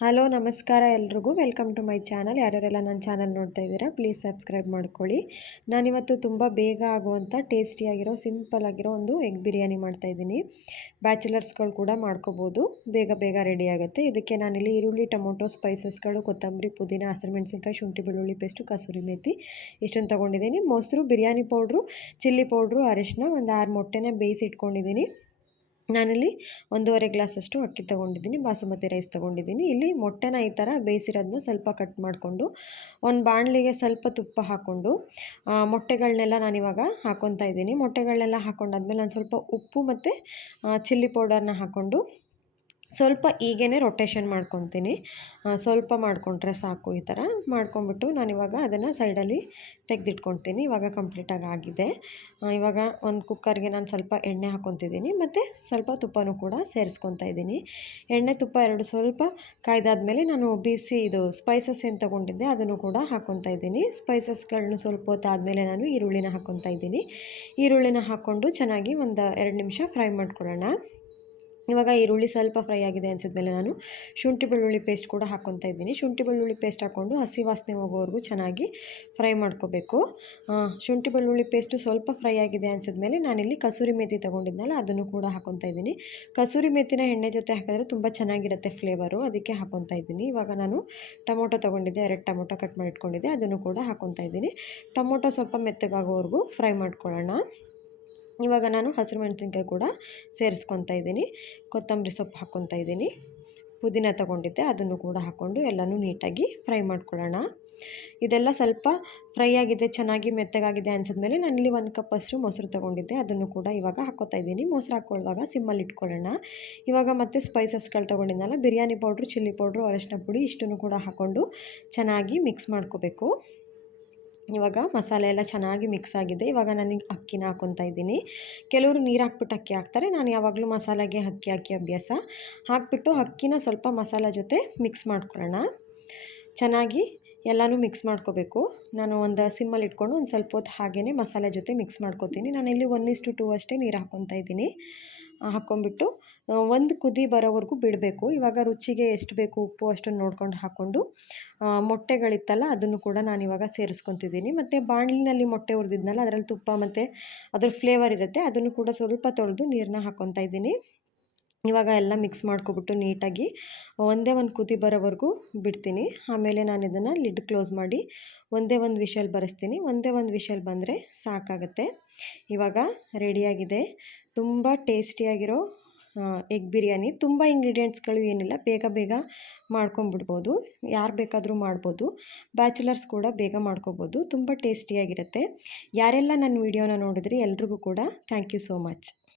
Hello ನಮಸ್ಕಾರ ಎಲ್ರಿಗೂ welcome to my channel. ಯಾರ್ಯಾರೆಲ್ಲ ನನ್ನ ಚಾನಲ್ ನೋಡ್ತಾ ಇದ್ದೀರಾ ಪ್ಲೀಸ್ ಸಬ್ಸ್ಕ್ರೈಬ್ ಮಾಡ್ಕೊಳ್ಳಿ. ನಾನಿವತ್ತು ತುಂಬ ಬೇಗ ಆಗುವಂಥ ಟೇಸ್ಟಿಯಾಗಿರೋ ಸಿಂಪಲ್ ಆಗಿರೋ ಒಂದು ಎಗ್ ಬಿರಿಯಾನಿ ಮಾಡ್ತಾಯಿದ್ದೀನಿ. ಬ್ಯಾಚುಲರ್ಸ್ಗಳು ಕೂಡ ಮಾಡ್ಕೋಬೋದು, ಬೇಗ ಬೇಗ ರೆಡಿ ಆಗುತ್ತೆ. ಇದಕ್ಕೆ ನಾನಿಲ್ಲಿ ಈರುಳ್ಳಿ, ಟೊಮೊಟೊ, ಸ್ಪೈಸಸ್ಗಳು, ಕೊತ್ತಂಬರಿ, ಪುದೀನ, ಹಸಿರುಮೆಣಸಿನ್ಕಾಯಿ, ಶುಂಠಿ ಬೆಳ್ಳುಳ್ಳಿ ಪೇಸ್ಟು, ಕಸೂರಿ ಮೇಥಿ ಇಷ್ಟನ್ನು ತೊಗೊಂಡಿದ್ದೀನಿ. ಮೊಸರು, ಬಿರಿಯಾನಿ ಪೌಡ್ರು, ಚಿಲ್ಲಿ ಪೌಡ್ರು, ಅರಿಶಿನ, ಒಂದು 6 ಮೊಟ್ಟೆನ ಬೇಯಿಸಿಟ್ಕೊಂಡಿದ್ದೀನಿ. ನಾನಿಲ್ಲಿ 1.5 ಗ್ಲಾಸಷ್ಟು ಅಕ್ಕಿ ತೊಗೊಂಡಿದ್ದೀನಿ, ಬಾಸುಮತಿ ರೈಸ್ ತೊಗೊಂಡಿದ್ದೀನಿ. ಇಲ್ಲಿ ಮೊಟ್ಟೆನ ಈ ಥರ ಬೇಯಿಸಿರೋದನ್ನ ಸ್ವಲ್ಪ ಕಟ್ ಮಾಡಿಕೊಂಡು ಒಂದು ಬಾಣಲಿಗೆ ಸ್ವಲ್ಪ ತುಪ್ಪ ಹಾಕ್ಕೊಂಡು ಮೊಟ್ಟೆಗಳನ್ನೆಲ್ಲ ನಾನಿವಾಗ ಹಾಕ್ಕೊತಾ ಇದ್ದೀನಿ. ಮೊಟ್ಟೆಗಳನ್ನೆಲ್ಲ ಹಾಕ್ಕೊಂಡಾದ್ಮೇಲೆ ನಾನು ಸ್ವಲ್ಪ ಉಪ್ಪು ಮತ್ತು ಚಿಲ್ಲಿ ಪೌಡರ್ನ ಹಾಕ್ಕೊಂಡು ಸ್ವಲ್ಪ ಈಗೇ ರೊಟೇಷನ್ ಮಾಡ್ಕೊತೀನಿ. ಸ್ವಲ್ಪ ಮಾಡಿಕೊಂಡ್ರೆ ಸಾಕು. ಈ ಥರ ಮಾಡ್ಕೊಂಬಿಟ್ಟು ನಾನಿವಾಗ ಅದನ್ನು ಸೈಡಲ್ಲಿ ತೆಗೆದಿಟ್ಕೊತೀನಿ. ಇವಾಗ ಕಂಪ್ಲೀಟಾಗಿ ಆಗಿದೆ. ಇವಾಗ ಒಂದು ಕುಕ್ಕರ್ಗೆ ನಾನು ಸ್ವಲ್ಪ ಎಣ್ಣೆ ಹಾಕ್ಕೊತಿದ್ದೀನಿ ಮತ್ತು ಸ್ವಲ್ಪ ತುಪ್ಪನೂ ಕೂಡ ಸೇರಿಸ್ಕೊತಾ ಇದ್ದೀನಿ. ಎಣ್ಣೆ ತುಪ್ಪ ಎರಡು ಸ್ವಲ್ಪ ಕಾಯ್ದಾದ್ಮೇಲೆ ನಾನು ಇದು ಸ್ಪೈಸಸ್ ಏನು ತೊಗೊಂಡಿದ್ದೆ ಅದನ್ನು ಕೂಡ ಹಾಕ್ಕೊತಾ ಇದ್ದೀನಿ. ಸ್ಪೈಸಸ್ಗಳನ್ನ ಸ್ವಲ್ಪ ಹೊತ್ತಾದಮೇಲೆ ನಾನು ಈರುಳ್ಳಿನ ಹಾಕ್ಕೊತಾ ಇದ್ದೀನಿ. ಈರುಳ್ಳಿನ ಹಾಕ್ಕೊಂಡು ಚೆನ್ನಾಗಿ ಒಂದು 2 ನಿಮಿಷ ಫ್ರೈ ಮಾಡ್ಕೊಳ್ಳೋಣ. ಇವಾಗ ಈರುಳ್ಳಿ ಸ್ವಲ್ಪ ಫ್ರೈ ಆಗಿದೆ ಅನಿಸಿದ್ಮೇಲೆ ನಾನು ಶುಂಠಿ ಬೆಳ್ಳುಳ್ಳಿ ಪೇಸ್ಟ್ ಕೂಡ ಹಾಕ್ಕೊತಾ ಇದ್ದೀನಿ. ಶುಂಠಿ ಬೆಳ್ಳುಳ್ಳಿ ಪೇಸ್ಟ್ ಹಾಕ್ಕೊಂಡು ಹಸಿ ವಾಸನೆ ಹೋಗೋವರೆಗೂ ಚೆನ್ನಾಗಿ ಫ್ರೈ ಮಾಡ್ಕೋಬೇಕು. ಶುಂಠಿ ಬೆಳ್ಳುಳ್ಳಿ ಪೇಸ್ಟು ಸ್ವಲ್ಪ ಫ್ರೈ ಆಗಿದೆ ಅನಿಸಿದ್ಮೇಲೆ ನಾನಿಲ್ಲಿ ಕಸೂರಿ ಮೇಥಿ ತೊಗೊಂಡಿದ್ನಲ್ಲ ಅದನ್ನು ಕೂಡ ಹಾಕ್ಕೊತಾ ಇದ್ದೀನಿ. ಕಸೂರಿ ಮೇಥಿನ ಎಣ್ಣೆ ಜೊತೆ ಹಾಕಿದ್ರೆ ತುಂಬ ಚೆನ್ನಾಗಿರುತ್ತೆ ಫ್ಲೇವರು, ಅದಕ್ಕೆ ಹಾಕ್ಕೊತಾ ಇದ್ದೀನಿ. ಇವಾಗ ನಾನು ಟೊಮೊಟೊ ತೊಗೊಂಡಿದ್ದೆ, 2 ಟೊಮೊಟೊ ಕಟ್ ಮಾಡಿ ಇಟ್ಕೊಂಡಿದ್ದೆ, ಅದನ್ನು ಕೂಡ ಹಾಕ್ಕೊತಾ ಇದ್ದೀನಿ. ಟೊಮೊಟೊ ಸ್ವಲ್ಪ ಮೆತ್ತಗಾಗೋವರೆಗೂ ಫ್ರೈ ಮಾಡ್ಕೊಳ್ಳೋಣ. ಇವಾಗ ನಾನು ಹಸಿರು ಮೆಣಸಿನ್ಕಾಯಿ ಕೂಡ ಸೇರಿಸ್ಕೊತಾ ಇದ್ದೀನಿ. ಕೊತ್ತಂಬರಿ ಸೊಪ್ಪು ಹಾಕ್ಕೊತಾ ಇದ್ದೀನಿ. ಪುದೀನ ತೊಗೊಂಡಿದ್ದೆ ಅದನ್ನು ಕೂಡ ಹಾಕ್ಕೊಂಡು ಎಲ್ಲನೂ ನೀಟಾಗಿ ಫ್ರೈ ಮಾಡ್ಕೊಳ್ಳೋಣ. ಇದೆಲ್ಲ ಸ್ವಲ್ಪ ಫ್ರೈ ಆಗಿದೆ, ಚೆನ್ನಾಗಿ ಮೆತ್ತಗಾಗಿದೆ ಅನಿಸಿದ್ಮೇಲೆ ನಾನಿಲ್ಲಿ 1 ಕಪ್ ಅಷ್ಟು ಮೊಸರು ತೊಗೊಂಡಿದ್ದೆ, ಅದನ್ನು ಕೂಡ ಇವಾಗ ಹಾಕ್ಕೊತಾ ಇದ್ದೀನಿ. ಮೊಸರು ಹಾಕ್ಕೊಳ್ಳುವಾಗ ಸಿಮ್ಮಲ್ಲಿ ಇಟ್ಕೊಳ್ಳೋಣ. ಇವಾಗ ಮತ್ತೆ ಸ್ಪೈಸಸ್ಗಳು ತೊಗೊಂಡಿದ್ದಲ್ಲ, ಬಿರಿಯಾನಿ ಪೌಡ್ರು, ಚಿಲ್ಲಿ ಪೌಡ್ರು, ಅರಿಶಿನ ಪುಡಿ ಇಷ್ಟನ್ನು ಕೂಡ ಹಾಕ್ಕೊಂಡು ಚೆನ್ನಾಗಿ ಮಿಕ್ಸ್ ಮಾಡ್ಕೋಬೇಕು. ಇವಾಗ ಮಸಾಲೆ ಎಲ್ಲ ಚೆನ್ನಾಗಿ ಮಿಕ್ಸ್ ಆಗಿದೆ. ಇವಾಗ ನನಗೆ ಅಕ್ಕಿನ ಹಾಕ್ಕೊತಾ ಇದ್ದೀನಿ. ಕೆಲವರು ನೀರು ಹಾಕ್ಬಿಟ್ಟು ಅಕ್ಕಿ ಹಾಕ್ತಾರೆ, ನಾನು ಯಾವಾಗಲೂ ಮಸಾಲೆಗೆ ಅಕ್ಕಿ ಹಾಕಿ ಅಭ್ಯಾಸ. ಹಾಕ್ಬಿಟ್ಟು ಅಕ್ಕಿನ ಸ್ವಲ್ಪ ಮಸಾಲೆ ಜೊತೆ ಮಿಕ್ಸ್ ಮಾಡ್ಕೊಳ್ಳೋಣ. ಚೆನ್ನಾಗಿ ಎಲ್ಲನೂ ಮಿಕ್ಸ್ ಮಾಡ್ಕೋಬೇಕು. ನಾನು ಒಂದು ಸಿಮ್ಮಲ್ಲಿ ಇಟ್ಕೊಂಡು ಒಂದು ಸ್ವಲ್ಪ ಹೊತ್ತು ಹಾಗೇ ಮಸಾಲೆ ಜೊತೆ ಮಿಕ್ಸ್ ಮಾಡ್ಕೋತೀನಿ. ನಾನಿಲ್ಲಿ 1:2 ಅಷ್ಟೇ ನೀರು ಹಾಕ್ಕೊತಾ ಇದ್ದೀನಿ. ಹಾಕ್ಕೊಂಬಿಟ್ಟು ಒಂದು ಕುದಿ ಬರೋವರೆಗೂ ಬಿಡಬೇಕು. ಇವಾಗ ರುಚಿಗೆ ಎಷ್ಟು ಬೇಕು ಉಪ್ಪು ಅಷ್ಟನ್ನು ನೋಡ್ಕೊಂಡು ಹಾಕ್ಕೊಂಡು ಮೊಟ್ಟೆಗಳಿತ್ತಲ್ಲ ಅದನ್ನು ಕೂಡ ನಾನಿವಾಗ ಸೇರಿಸ್ಕೊತಿದ್ದೀನಿ. ಮತ್ತು ಬಾಣಲಿನಲ್ಲಿ ಮೊಟ್ಟೆ ಹುರಿದಿದ್ನಲ್ಲ ಅದರಲ್ಲಿ ತುಪ್ಪ ಮತ್ತು ಅದ್ರ ಫ್ಲೇವರ್ ಇರುತ್ತೆ, ಅದನ್ನು ಕೂಡ ಸ್ವಲ್ಪ ತೊಳೆದು ನೀರನ್ನ ಹಾಕ್ಕೊತಾ ಇದ್ದೀನಿ. ಇವಾಗ ಎಲ್ಲ ಮಿಕ್ಸ್ ಮಾಡ್ಕೊಬಿಟ್ಟು ನೀಟಾಗಿ ಒಂದೇ ಒಂದು ಕುದಿ ಬರೋವರೆಗೂ ಬಿಡ್ತೀನಿ. ಆಮೇಲೆ ನಾನು ಇದನ್ನು ಲಿಡ್ ಕ್ಲೋಸ್ ಮಾಡಿ ಒಂದೇ ಒಂದು ವಿಷಲ್ ಬರೆಸ್ತೀನಿ. ಒಂದೇ ಒಂದು ವಿಷಲ್ ಬಂದರೆ ಸಾಕಾಗುತ್ತೆ. ಇವಾಗ ರೆಡಿಯಾಗಿದೆ ತುಂಬ ಟೇಸ್ಟಿಯಾಗಿರೋ ಎಗ್ ಬಿರಿಯಾನಿ. ತುಂಬ ಇಂಗ್ರೀಡಿಯೆಂಟ್ಸ್ಗಳು ಏನಿಲ್ಲ, ಬೇಗ ಬೇಗ ಮಾಡ್ಕೊಂಬಿಡ್ಬೋದು, ಯಾರು ಬೇಕಾದರೂ ಮಾಡ್ಬೋದು. ಬ್ಯಾಚುಲರ್ಸ್ ಕೂಡ ಬೇಗ ಮಾಡ್ಕೋಬೋದು, ತುಂಬ ಟೇಸ್ಟಿಯಾಗಿರುತ್ತೆ. ಯಾರೆಲ್ಲ ನನ್ನ ವಿಡಿಯೋನ ನೋಡಿದ್ರಿ ಎಲ್ರಿಗೂ ಕೂಡ ಥ್ಯಾಂಕ್ ಯು ಸೋ ಮಚ್.